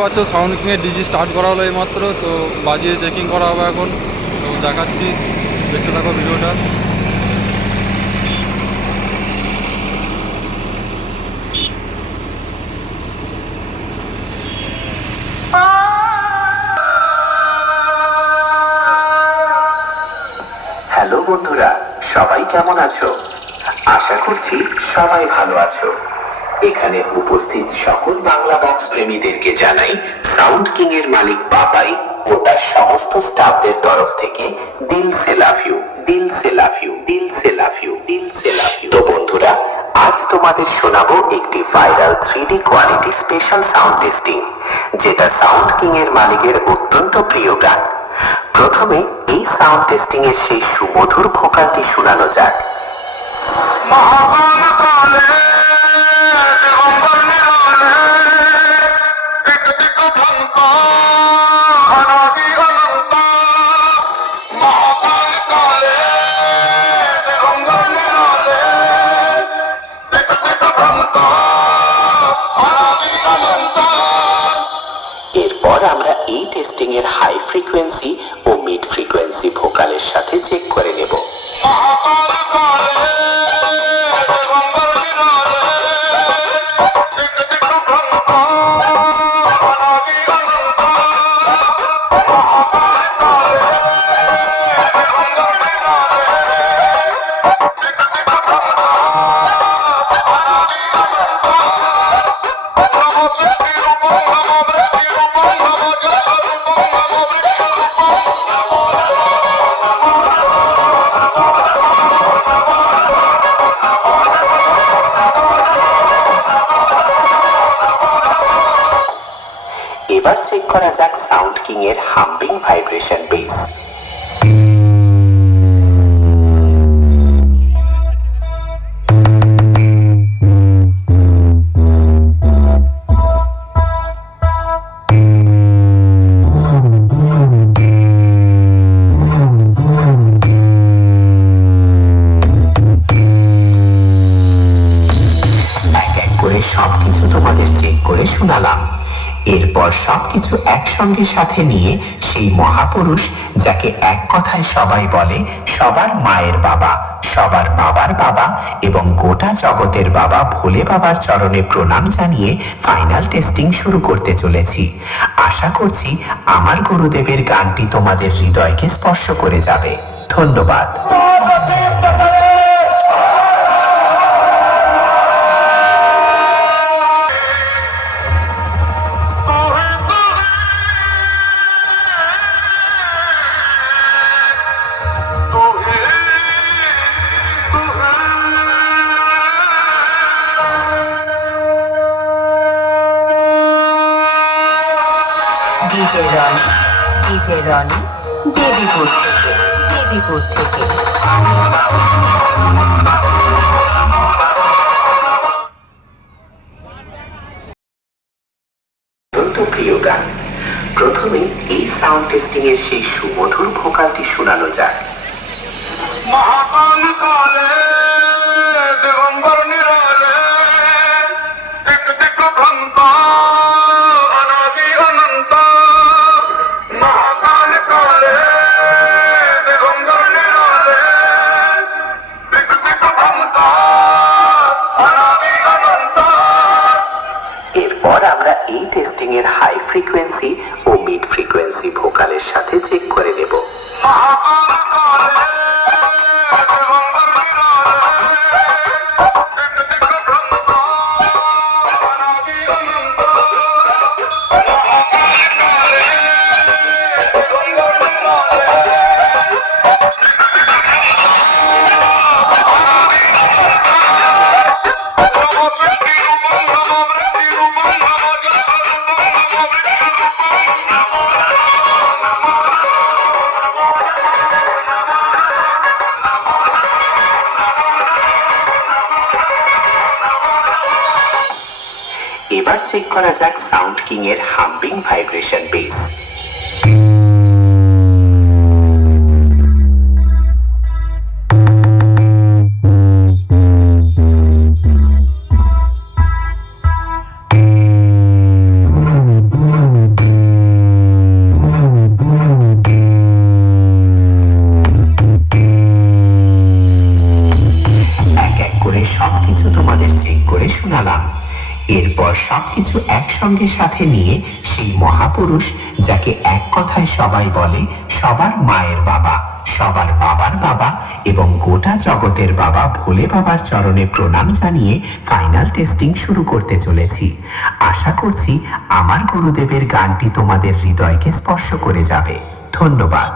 পাচ্ছ sound কিংয়ের DG start করা হলো এইমাত্র, তো বাজিয়ে চেকিং করা হবে এখন। তো দেখাচ্ছি, দেখতে থাকো ভিডিওটা। হ্যালো বন্ধুরা, সবাই কেমন আছো? আশা করছি সবাই ভালো আছো। এখানে উপস্থিত সকল বাংলা বক্স প্রেমীদেরকে জানাই সাউন্ড কিং এর মালিক বাবাই ও তার সমস্ত স্টাফদের তরফ থেকে দিল সে লাভ ইউ, দিল সে লাভ ইউ, দিল সে লাভ ইউ, দিল সে লাভ ইউ। তো বন্ধুরা, আজ তোমাদের শোনাবো একটি viral 3D quality special sound testing, যেটা সাউন্ড কিং এর মালিকের অত্যন্ত প্রিয় গান। প্রথমে এই সাউন্ড টেস্টিং এর সেই সুমধুর ভোকালটি শোনানো যাক। এরপর আমরা এই টেস্টিং এর হাই ফ্রিকোয়েন্সি ও মিড ফ্রিকোয়েন্সি ভোকালের সাথে চেক করে নেব। এবার চেক করা যাক সাউন্ড কিং এর হাম্বিং ভাইব্রেশন বেস। এক এক করে সবকিছু তোমাদের চেক করে শোনালাম। এরপর সবকিছু একসঙ্গে সাথে নিয়ে সেই মহাপুরুষ, যাকে এক কথায় সবাই বলে সবার মায়ের বাবা, সবার বাবার বাবা এবং গোটা জগতের বাবা ভোলে বাবার চরণে প্রণাম জানিয়ে ফাইনাল টেস্টিং শুরু করতে চলেছি। আশা করছি আমার গুরুদেবের গানটি তোমাদের হৃদয়কে স্পর্শ করে যাবে। ধন্যবাদ। ডিজে রনি দেবীপুর থেকে। অত্যন্ত প্রিয় গান। প্রথমে এই সাউন্ড টেস্টিং এর সেই সুমধুর ভোকালটি শোনানো যাক। মহাকাল কালে দিগম্বর নিরালে দিক দিক ভ্রান্ত অনাদি অনন্ত। মহাকাল কালে দিগম্বর নিরালে দিক দিক ভ্রান্ত অনাদি অনন্ত। এরপর আমরা এই টেস্টিং এর হাই ফ্রিকোয়েন্সি ও মিড ফ্রিকোয়েন্সি ভোকালের সাথে চেক করে নেব। এবার চেক করা যাক সাউন্ড কিং এর হাম্বিং ভাইব্রেশন বেস। সবকিছু তোমাদের চেক করে শোনালাম। এরপর সবকিছু একসঙ্গে সাথে নিয়ে সেই মহাপুরুষ, যাকে এক কথায় সবাই বলে সবার মায়ের বাবা, সবার বাবার বাবা এবং গোটা জগতের বাবা ভোলে বাবার চরণে প্রণাম জানিয়ে ফাইনাল টেস্টিং শুরু করতে চলেছি। আশা করছি আমার গুরুদেবের গানটি তোমাদের হৃদয়কে স্পর্শ করে যাবে। ধন্যবাদ।